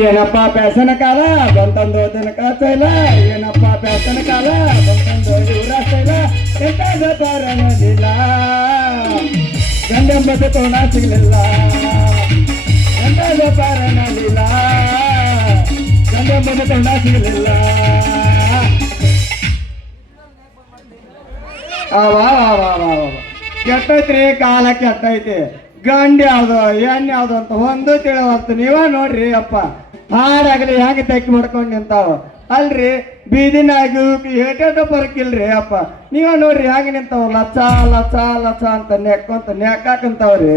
ಏನಪ್ಪ ಪ್ಯಾಸನ ಕಾಲ ಬಂತಂದು ದಿನ ಕಾಸೈಲ ಏನಪ್ಪ ಪ್ಯಾಸನ ಕಾಲ ಬಂತಂದು ಇವರಾಸೈಲ ಎಂತಾದ ಕಾರಣದಿಲ್ಲ ಗಂಡಂಬದ ತೋಣ ಸಿಗಲಿಲ್ಲ ಎಂತಾದ ಕಾರಣಲಿಲ್ಲ ಗಂಡಂಬದ ತೋಣ ಸಿಗಲಿಲ್ಲ ಅವ ವಾ ಕೆಟ್ಟೈತ್ರಿ, ಕಾಲ ಕೆಟ್ಟೈತಿ. ಗಂಡ ಯಾವ್ದು ಎಣ್ಣೆ ಯಾವ್ದು ಅಂತ ಒಂದು ತಿಳಿವತ್ತು ನೀವ ನೋಡ್ರಿ ಅಪ್ಪ. ಹಾಡಾಗಲಿ ಹೆಂಗೆ ತೆಕ್ಕಿ ಮಾಡ್ಕೊಂಡು ನಿಂತಾವ. ಅಲ್ರಿ, ಬೀದಿನಾಗಿ ಏಟೇಟೋ ಬರಕಿಲ್ರಿ ಅಪ್ಪ. ನೀವ ನೋಡ್ರಿ ಹೆಂಗೆ ನಿಂತಾವ. ಲಚ ಲಚ ಲಚ ಅಂತ ನೆಕ್ಕೊಂತ ನೆಕ್ಕಾಕಂತಾವ್ರಿ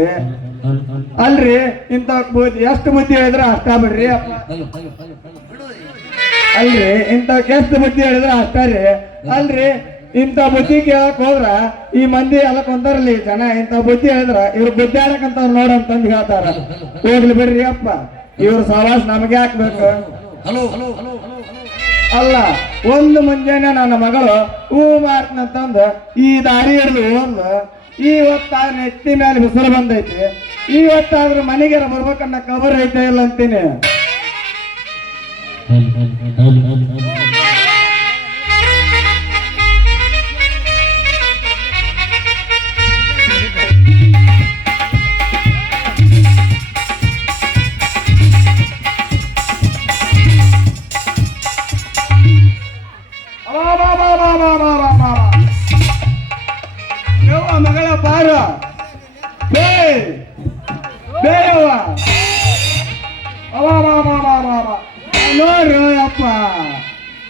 ಅಲ್ರಿ ಇಂಥ ಬುದ್ಧಿ ಎಷ್ಟು ಬುದ್ಧಿ ಹೇಳಿದ್ರ ಅಷ್ಟ ಬಿಡ್ರಿ ಅಪ್ಪ. ಅಲ್ರಿ ಇಂಥ ಎಷ್ಟು ಬುದ್ಧಿ ಹೇಳಿದ್ರ ಅಷ್ಟ ರೀ. ಅಲ್ರಿ ಇಂಥ ಬುದ್ಧಿ ಕೇಳಕ್ ಹೋದ್ರ ಈ ಮಂದಿ ಎಲ್ಲ ಕೊಂತಾರಲ್ಲಿ ಜನ. ಇಂಥ ಬುದ್ಧಿ ಹೇಳಿದ್ರ ಇವ್ರು ಬುದ್ಧಿ ಆಡಕಂತ ನೋಡಂತಂದ್ ಹೇಳ್ತಾರ. ಹೋಗ್ಲಿ ಬಿಡ್ರಿ ಅಪ್ಪ. ಇವ್ರ ಸವಾಸ ನಮಗೆ ಹಾಕ್ಬೇಕು ಅಲ್ಲ ಒಂದು ಮುಂಜಾನೆ ನನ್ನ ಮಗಳು ಹೂ ಮಾರ್ತಂದ ಈ ದಾರಿ ಹಿಡಿದು ಒಂದು ಇವತ್ತಾದ್ರೆ ನೆತ್ತಿ ಮೇಲೆ ಬಿಸಿಲು ಬಂದೈತಿ. ಇವತ್ತಾದ್ರೆ ಮನೆಗೆ ಬರ್ಬೇಕನ್ನ ಕಬರ್ ಐತೆ ಇಲ್ಲ ಅಂತೀನಿ. ನೋಡ್ರು ಅಪ್ಪ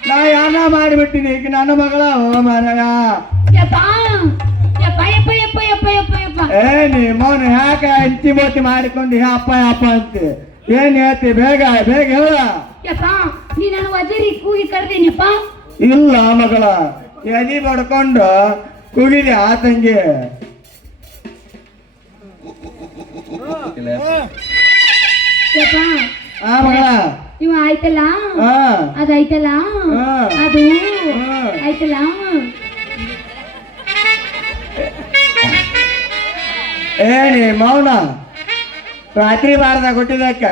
ನಾ ಯಾನ ಮಾಡಿಬಿಟ್ಟಿನಿ? ಈಗ ನನ್ನ ಮಗಳ ಮಾರಾಯ. ಯಪ್ಪ ಯಪ್ಪ ಯಪ್ಪ ಯಪ್ಪ ಯಪ್ಪ ಯಪ್ಪ ಯಪ್ಪ. ಏ ನೀ ಮೌನ ಯಾಕೆ ಇಂತಿ ಮೋತಿ ಮಾಡಿಕೊಂಡು ಅಪ್ಪ ಅಪ್ಪ ಅಂತ? ಏನ್ ಹೇಳ್ತಿ? ಬೇಗ ಬೇಗ ಹೇಳ. ಕೂಗಿ ಕರ್ದೀನಿಪ್ಪ. ಇಲ್ಲ ಮಗಳ. ಎದಿ ಬಡ್ಕೊಂಡು ಕೂಗಿದೆ ಆ ತಂಗಿ. ಯಪ್ಪ ಆ ಮಗಳ. ಇವ ಆಯ್ತಲ್ಲ? ಅದಾಯ್ತಲ್ಲ. ಅದು. ಆಯ್ತಲ್ಲ? ಏನಿ ಮೌನ. ರಾತ್ರಿ ಬಾರದ ಕೊಟ್ಟಿದ್ದಕ್ಕ.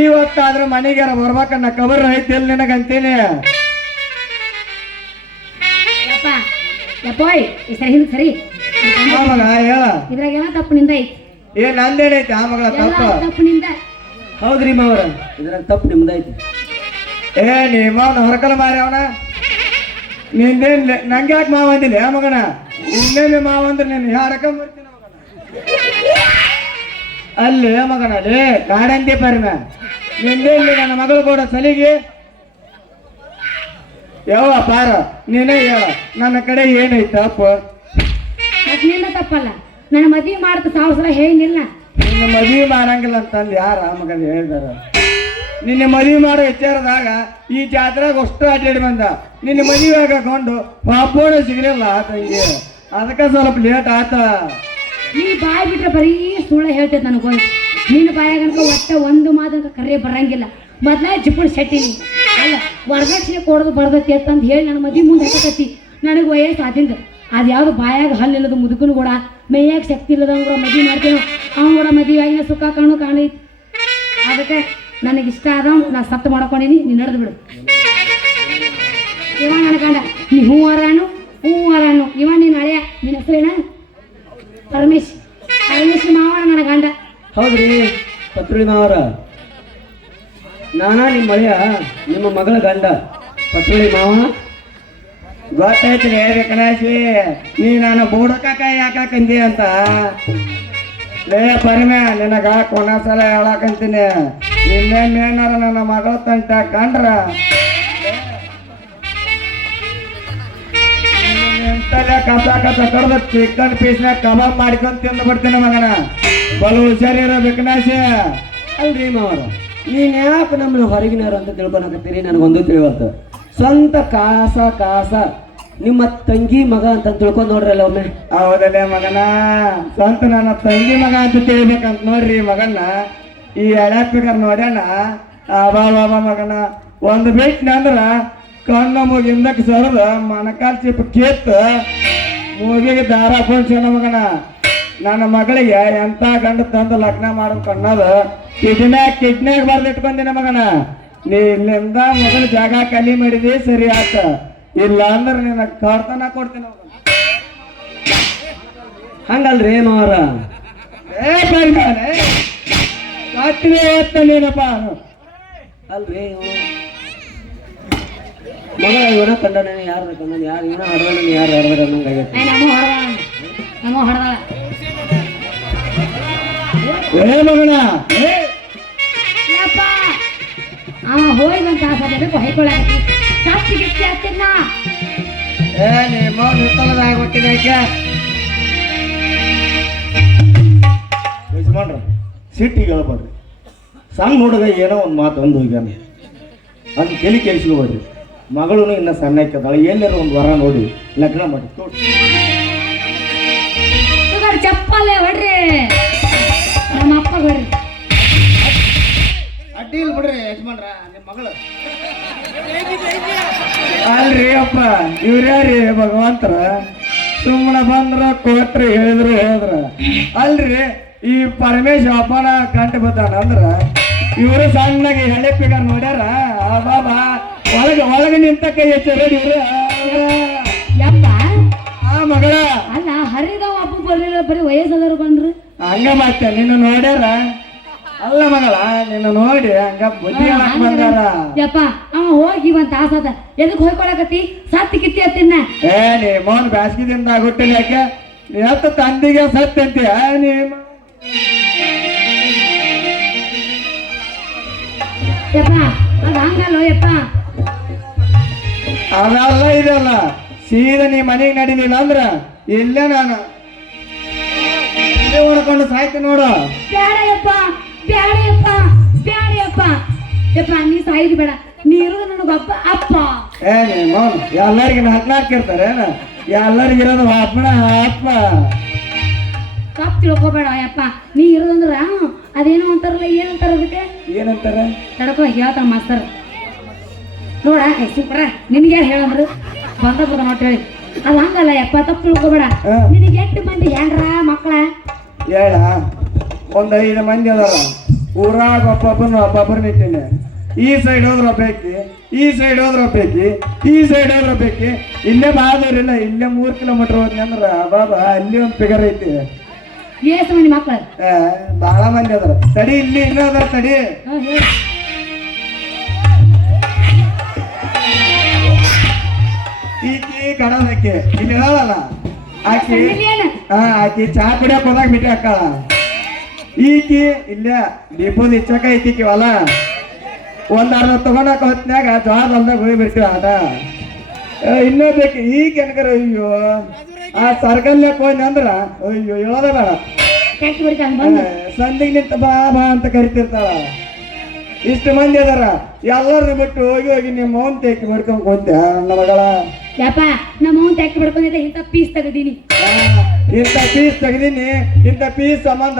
ಇವತ್ತಾದ್ರೂ ಮನೆಗೆ ಬರ್ಬೇಕನ್ನ ಕಬರ್ ಐತಿಲ್ ನಿನಗಂತೀನಿ. ಯಪ್ಪ ಯಪ್ಪೋಯ್ ಈ ಸರಿ ಹಿಂದ್ ಸರಿ. ಆ ಮಗ ಹೇಳ. ಇದ್ರಾಗ ಎಲ್ಲ ತಪ್ಪು ನಿಂದ ಐತಿ. ಏನ್ ನಂದೇನೈತಿ ಆ ಮಗಳ ತಪ್ಪು? ನಿಂದ ಹೌದ್ರಿ ಮಾವರ? ಇದ್ರಾಗ ತಪ್ಪು ನಿಮ್ದೈತಿ. ಏ ನೀ ಮಾವನ ಹೊರಕಲ ಮಾರಿ ಅವನ. ನಿಂದೇನ್ ನಂಗೆ ಯಾಕೆ ಮಾವ ಅಂದಿಲ್ಲ ಯಾ ಮಗನ? ಇನ್ನೇನು ಮಾವ ಅಂದ್ರೆ ನೀನು? ಯಾರಕ ಬರ್ತೀನಿ ಮಗನ? ಅಲ್ಲಿ ಮಗನ ಲೇ ಕಾಡಂತಿ ಪರಿಮ. ನಿಂದೆ ಇಲ್ಲಿ ನನ್ನ ಮಗಳು ಕೂಡ ಸಲಿಗೆ? ಯಾವ ಪಾರ ನೀನೇ ಹೇಳ. ನನ್ನ ಕಡೆ ಏನೈತಪ್ಪ ಅದ್ನಿಂದ ತಪ್ಪಲ್ಲ. ನನ್ನ ಮದ್ವೆ ಮಾಡ್ತು ಸಾವಿರ ಸಲ ಹೇಳಿನಿಲ್ಲ. ನಿನ್ನ ಮದುವೆ ಮಾಡಂಗಿಲ್ಲ ಅಂತಂದು ಯಾರು ಆ ಮಗನ ಹೇಳಿದಾರ? ನಿನ್ನ ಮದುವೆ ಮಾಡೋ ವಿಚಾರದಾಗ ಈ ಜಾತ್ರೆಗೆ ಅಷ್ಟು ಆಟಾಡಿ ಬಂದ. ನಿನ್ನ ಮದುವೆ ಹಾಕೊಂಡು ಪಾಪೋಣ ಸಿಗಲಿಲ್ಲ ತಂಗಿ. ಅದಕ್ಕೆ ಸ್ವಲ್ಪ ಲೇಟ್ ಆತ. ನೀ ಬಾಯಿ ಬಿಟ್ಟರೆ ಬರೀ ಸುಳ್ಳು ಹೇಳ್ತೈತೆ ನನಗೆ ನಿನ್ನ ಬಾಯಾಗ ಒಟ್ಟ ಒಂದು ಮಾತಂತ ಕರೆ ಬರಂಗಿಲ್ಲ. ಮೊದ್ಲ ಜಿಪ್ಪುಳು ಶೆಟ್ಟಿನಿ ಅಲ್ಲ, ವರದಕ್ಷಿಣೆ ಕೊಡೋದು ಬರ್ತೈತಿ ಅಂತಂದು ಹೇಳಿ ನನ್ನ ಮದುವೆ ಮುಂದೆ ಹಾಕಕತ್ತಿ ನನಗೆ ವಯಸ್ಸು ಆದಿಂದ. ಅದು ಯಾವ್ದು ಬಾಯಾಗ ಹಲ್ಲಿಲ್ಲದ ಮುದುಕನು ಕೂಡ ಮೇಯಾಗ ಶಕ್ತಿ ಇಲ್ಲದವ್ ಕೂಡ ಮದುವೆ ಮಾಡ್ತೇನೋ, ಅವ್ನು ಕೂಡ ಮದುವೆ ಆಗಿನ ಸುಖ ಕಾಣು ಕಾಣೈತಿ ಅದಕ್ಕೆ ನನಗೆ ಇಷ್ಟ ಆದ ನಾ ಸತ್ತು ಮಾಡ್ಕೊಂಡಿನಿ ನೀನು ನಡೆದು ಬಿಡು. ಇವ ಗಂಡ, ನೀ ಹೂ ಅರಾನು ಹೂ ಅರಾನು ಇವ ನೀನು ಹಳೆಯ, ನಿನ್ನ ಹೆಸರೇನ? ಪರಮೇಶ್. ಪರಮೇಶ್ ಮಾವ ನನ್ನ ಗಂಡ. ಹೌದ್ರಿ, ಪತ್ರುಳಿ ಮಾವರ. ನಾನಾ ನಿಮ್ಮ ಮಳೆಯ ನಿಮ್ಮ ಮಗಳ ಗಂಡ. ಪತ್ರುಳಿ ಮಾವ. ಗೊತ್ತಾಯ್ತು ಹೇಳ್ಬೇಕನಾಶಿ ನೀ ನಾನು ಬೂಡಕ ಯಾಕಂದಿ ಅಂತ. ಲೇ ಪರಿಮೆ, ನಿನಗ ಕೊನಸಲ ಹೇಳಕಂತೀನಿ. ಇನ್ನೇನೇನಾರ ನನ್ನ ಮಗಳ ತಂಟ ಕಂಡ್ರ. ಕಸ ಕಸ ಕಡ್ದ ಚಿಕನ್ ಪೀಸ್ನ ಕಬಾಬ್ ಮಾಡ್ಕೊಂಡು ತಿಂದು ಬಿಡ್ತೀನಿ ಮಗನ. ಬಲು ಇರೋ ನಾಶಿ ಅಲ್ರಿ ಮಾವರ, ನೀನ್ ಯಾಕೆ ನಮ್ಮನ್ನ ಹೊರಗಿನವ್ರು ಅಂತ ತಿಳ್ಕೊಳಕತ್ತೀರಿ? ನನಗೊಂದು ತಿಳಿವಲ್ತು. ಸ್ವಂತ ಕಾಸ ಕಾಸ. ನಿಮ್ಮ ತಂಗಿ ಮಗ ಅಂತ ತಿಳ್ಕೊಂಡ್ ನೋಡ್ರಲ್ಲ ಒಮ್ಮೆ. ಹೌದಲ್ಲೇ ಮಗನ? ಸ್ವಂತ ನನ್ನ ತಂಗಿ ಮಗ ಅಂತ ತಿಳಿಬೇಕಂತ ನೋಡ್ರಿ ಮಗನ್ನ. ಈ ಎಳ್ಯಾಕ್ಬೇಕಾರ್ ನೋಡ್ಯಾನ? ಬಾ ಮಗನ. ಒಂದು ಬಿಟ್ನ ಅಂದ್ರ ಕಣ್ಣ ಮೂಗಿ ಹಿಂದಕ್ಕೆ ಸರದ, ಮಣಕಾಲ್ ಚಿಪ್ ಕೇತ್ ಮೂಗಿಗೆ ದಾರ ಹಾಕೊಂಡ್ಸೇನ ಮಗನ. ನನ್ನ ಮಗಳಿಗೆ ಎಂತ ಗಂಡ ತಂದು ಲಗ್ನ ಮಾಡೋದು ಕಣ್ಣದು. ಕಿಡ್ನ್ಯಾಗ ಕಿಡ್ನ್ಯಾಗ ಬರ್ದಿಟ್ಕೊಂದಿನ ಮಗನ. ನೀ ಇಲ್ಲಿಂದ ಮೊದಲು ಜಾಗ ಖಾಲಿ ಮಾಡಿದಿ ಸರಿ ಆತ. ಇಲ್ಲ ಅಂದ್ರೆ ನಿನ್ನ ಕರ್ತನ ಕೊಡ್ತೀನಿ. ಹಂಗಲ್ರಿ ಮಾವರ ಏ ಬರ್ತಾನೆ ಕಟ್ಟಿದೆ ನೀನಪ್ಪ. ಅಲ್ರಿ ಮಗ ಇವನ ಕಂಡನ ಯಾರು ಕಂಡನ ಯಾರು ಇವನ ಹಡ್ದನ ಯಾರು ಹಡ್ದಾರ ಅನ್ನಂಗೆ ಆಗೈತೆ. ಏ ಹೊಡೆದಾಳ ಏ. ಅವ ಹೋಯ್ದಂತ ಸದ್ಯಬೇಕು ಹೈಕೊಳ್ಳಾಕತ್ತಿ ಸಾಕ್ಷಿ ಗಿಟ್ಟಿ ಆಗ್ತಿನ್ನ ಏ ನಿಮ್ಮ ನಿತ್ತಲದಾಗ ಹುಟ್ಟಿದ ಯಜಮಾನ್ರ ಸಿಟ್ಟಿಗೆ ಹೇಳ್ಬಾರ್ರಿ ಸಣ್ಣ ನೋಡಿದ್ರೆ ಏನೋ ಒಂದು ಮಾತು ಅಂದು ಹೋಗ್ಯಾನ ಅದು ತಲೆ ಕೆಡಿಸ್ಕೋಬೇಡ್ರಿ ಮಗಳು ಇನ್ನ ಸಣ್ಣ ಇಕ್ಕದಾಳೆ ಎಲ್ಲಾರು ಒಂದು ವರ ನೋಡಿ ಲಗ್ನ ಮಾಡಿ ತೋಡ್ಸಿ ಚಪ್ಪಲ್ಲೇ ಚಪ್ಪಲೆ ಹೊಡ್ರಿ. ನಮ್ಮ ಅಪ್ಪ ಹೊಡ್ರಿ ಅಡ್ಡಿ ಇಲ್ಲ ಬಿಡ್ರಿ ಯಜಮಾನ್ರ ನಿಮ್ಮ ಮಗಳು. ಅಲ್ರಿ ಅಪ್ಪ ಇವ್ರ್ಯಾರಿ ಭಗವಂತರ? ಸುಮ್ಮನೆ ಬಂದ್ರ ಕೊಟ್ರಿ ಹೇಳಿದ್ರು ಹೇಳಿದ್ರ. ಅಲ್ರಿ ಈ ಪರಮೇಶ್ ಅಪ್ಪನ ಕಂಡು ಬಂದಾನ ಅಂದ್ರ ಇವರು ಸಣ್ಣಗೆ ಹೆಣ್ಣೆ ಪಿಗರ್ ನೋಡ್ಯಾರ? ಆ ಬಾಬಾ ಒಳಗೆ ಒಳಗೆ ನಿಂತ ಕೈ ಹೆಚ್ಚರ ಇವ್ರು ಯಪ್ಪ. ಆ ಮಗಳ. ಅಲ್ಲ ಹರಿದವ ಅಪ್ಪ ಬರ್ಲಿಲ್ಲ ಬರೀ ವಯಸ್ಸಾದವ್ರು ಬಂದ್ರು. ಹಂಗ ಮಾಡ್ತೇನೆ ನಿನ್ನ ನೋಡ್ಯಾರ? ಅಲ್ಲ ಮಗಳ ನಿನ್ನ ನೋಡಿ ಹಂಗ ಬುದ್ಧಿ ಹೇಳಕ್ ಬಂದಾರ. ಯಪ್ಪ ಅವ ಹೋಗಿ ಒಂದ್ ತಾಸದ ಎದಕ್ ಹೋಯ್ಕೊಳಕತ್ತಿ? ಸತ್ತಿ ಕಿತ್ತಿ ಅತ್ತಿನ ಏ ನೀ ಮೋನ್ ಬ್ಯಾಸ್ಗಿದಿಂದ ಹುಟ್ಟಿಲ್ಲ ಯಾಕೆ? ಎತ್ತ ತಂದಿಗೆ ಸತ್ತಂತೆ ನೀ ಯಪ್ಪ ಅದ ಹಂಗಲ್ಲೋ ಯಪ್ಪ. ಅದಲ್ಲ ಇದಲ್ಲ. ಸೀದಾ ನೀ ಮನೆಗೆ ನಡೀಲಿಲ್ಲ ಅಂದ್ರ ಇಲ್ಲೇ ನಾನು. ಹೊಡ್ಕೊಂಡು ಸಾಯ್ತಿ ನೋಡು. ಬೇಡ ಯಪ್ಪ. ಬ್ಯಾಡ ಯಪ್ಪ ಬ್ಯಾಡ ಯಪ್ಪ ಯಪ್ಪ ನೀ ಸಾಯ್ದು ಬೇಡ ನೀ ಇರೋದು ನನಗೊಬ್ಬ ಅಪ್ಪ ಏ ನೀ ಮೌನ್ ಎಲ್ಲರಿಗೆ ನಾಲ್ಕು ನಾಲ್ಕು ಇರ್ತಾರೆ ಏನ ಎಲ್ಲರಿಗೆ ಇರೋದು ಅಪ್ಪನ ಅಪ್ಪ ತಪ್ಪು ತಿಳ್ಕೊಬೇಡ ಯಪ್ಪ ನೀ ಇರೋದಂದ್ರ ಅದೇನೋ ಅಂತಾರಲ್ಲ ಏನಂತಾರ ಅದಕ್ಕೆ ಏನಂತಾರೆ ತಡಕೋ ಹೇಳ್ತಾನ ಮಾಸ್ತರ್ ನೋಡ ಸೂಪರ ನಿನ್ಗೆ ಯಾರು ಹೇಳಂದ್ರು ಬಂದ ಬದ ನೋಟ್ ಹೇಳಿ ಅದು ಹಂಗಲ್ಲ ಯಪ್ಪ ತಪ್ಪು ತಿಳ್ಕೊಬೇಡ ಹಾ. ನಿನಗೆ ಎಷ್ಟು ಮಂದಿ ಹೆಂಡ್ರ ಮಕ್ಕಳ ಹೇಳ ಒಂದ್ ಐದು ಮಂದಿ ಅದಾರ. ಊರಾಗ ಒಬ್ಬೊಬ್ಬನ ಒಬ್ಬೊಬ್ಬರು ನಿಟ್ಟಿನಿ ಈ ಸೈಡ್ ಹೋದ್ರ ಒಬ್ಬಾಕಿ ಈ ಸೈಡ್ ಹೋದ್ರ ಒಬ್ಬಾಕಿ ಈ ಸೈಡ್ ಹೋದ್ರ ಒಬ್ಬಾಕಿ. ಇಲ್ಲೇ ಬಾದವ್ರಿಲ್ಲ ಇಲ್ಲೇ ಮೂರ್ ಕಿಲೋಮೀಟರ್ ಹೋದ್ನಿ ಅಂದ್ರ ಬಾಬಾ ಅಲ್ಲಿ ಒಂದು ಫಿಗರ್ ಐತಿ. ಎಷ್ಟು ಮಂದಿ ಮಕ್ಕಳು ಬಾಳ ಮಂದಿ ಅದಾರ. ತಡಿ ಇಲ್ಲಿ ಇನ್ನೂ ಅದಾರ ತಡಿ. ಈಕಿ ಕಡದಕ್ಕೆ ಇಲ್ಲಿ ಹೇಳಲ್ಲ ಆಕಿ? ಹಾ ಆಕಿ ಚಾ ಕುಡಿಯಕ್ ಹೋದಾಗ ಬಿಟ್ಟು ಹಾಕಾಳ ಈಕಿ ಇಲ್ಲ ನಿಪುನ್ ಇಚ್ಚಕ ಐತಿ ಹೊಲ ಒಂದ್ ಅರ್ಧ ತಗೊಂಡಾಕ ಹೊತ್ನ್ಯಾಗ ಜ್ವಾರ ಹೊಲ್ದಾಗ ಹೋಗಿ ಬಿಡ್ತೀವಿ ಆಟ. ಇನ್ನೂ ಬೇಕು ಈಗ ಏನಕರ ಅಯ್ಯೋ? ಆ ಸರ್ಕಲ್ನ್ಯಾಕ ಹೋಯ್ನಿ ಅಂದ್ರ ಅಯ್ಯೋ ಹೇಳೋದ ಬೇಡ ಬಂದು. ಸಂದಿಗೆ ನಿಂತ ಬಾ ಬಾ ಅಂತ ಕರಿತಿರ್ತಾಳ. ಇಷ್ಟು ಮಂದಿ ಅದಾರ ಎಲ್ಲರನ್ನ ಬಿಟ್ಟು ಹೋಗಿ ಹೋಗಿ ನಿಮ್ಮ ಮೌನ್ ತೇಕಿ ಮಾಡ್ಕೊಂಡ್ ಕುಂತೆ ನನ್ನ ಮಗಳ? ಯಪ್ಪ ನಮ್ಮ ಇಂಥ ಪೀಸ್ ತೆಗ್ದೀನಿ ಇಂಥ ಪೀಸ್ ತೆಗ್ದೀನಿ ಇಂಥ ಪೀಸ್ ಸಂಬಂಧ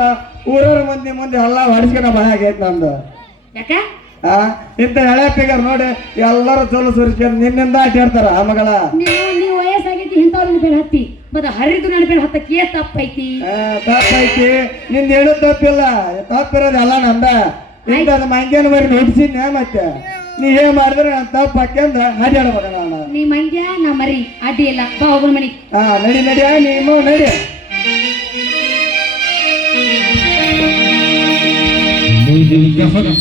ಊರವ್ರ ಮಂದಿ ಮುಂದೆ ಎಲ್ಲ ಹೊಡಿಸ್ಕೊಂಡ ಭಯ ಆಗೈತೆ ನಮ್ದು ಯಾಕ? ಆ ಇಂಥ ಹಳೆ ಪಿಗರ್ ನೋಡಿ ಎಲ್ಲರೂ ಚಲೋ ಸುರಿಸ್ಕೊಂಡು ನಿನ್ನಿಂದ ಅಡ್ಡಾಡ್ತಾರ ಆ ಮಗಳ. ನೀವು ನೀವು ವಯಸ್ಸಾಗೈತಿ ಇಂಥವ್ರ ನೆನಪೇನು ಹತ್ತಿ. ಮತ್ತೆ ಹರಿದು ನೆನಪೇನು ಹತ್ತಕ್ಕೆ ಏ ತಪ್ಪೈತಿ? ಆ, ತಪ್ಪೈತಿ. ನಿಂದ ಏನು ತಪ್ಪಿಲ್ಲ. ತಪ್ಪಿರೋದು ಎಲ್ಲ ನಂದ. ಇಂಥದ್ದು ಮಂಗೇನ ಬರೀ ನೋಡ್ಸಿದ್ನೆ ಮತ್ತೆ? ನೀ ಏನ್ ಮಾಡಿದ್ರೆ ನಾನು ತಪ್ಪು ಹಾಕ್ಯಂದ ಅಡ್ಡಾಡ್ಬೇಕ ನಾನು. ನೀ ಮಂಗ್ಯ ನಾ ಮರಿ. ಅಡ್ಡಿ ಇಲ್ಲ. ಬಾ ಹೋಗೋಣ ಮನಿ ಹಾ ನಡಿ ನಡಿ. ನಿಮ್ಮ ನಡಿ. Il y a des microphones.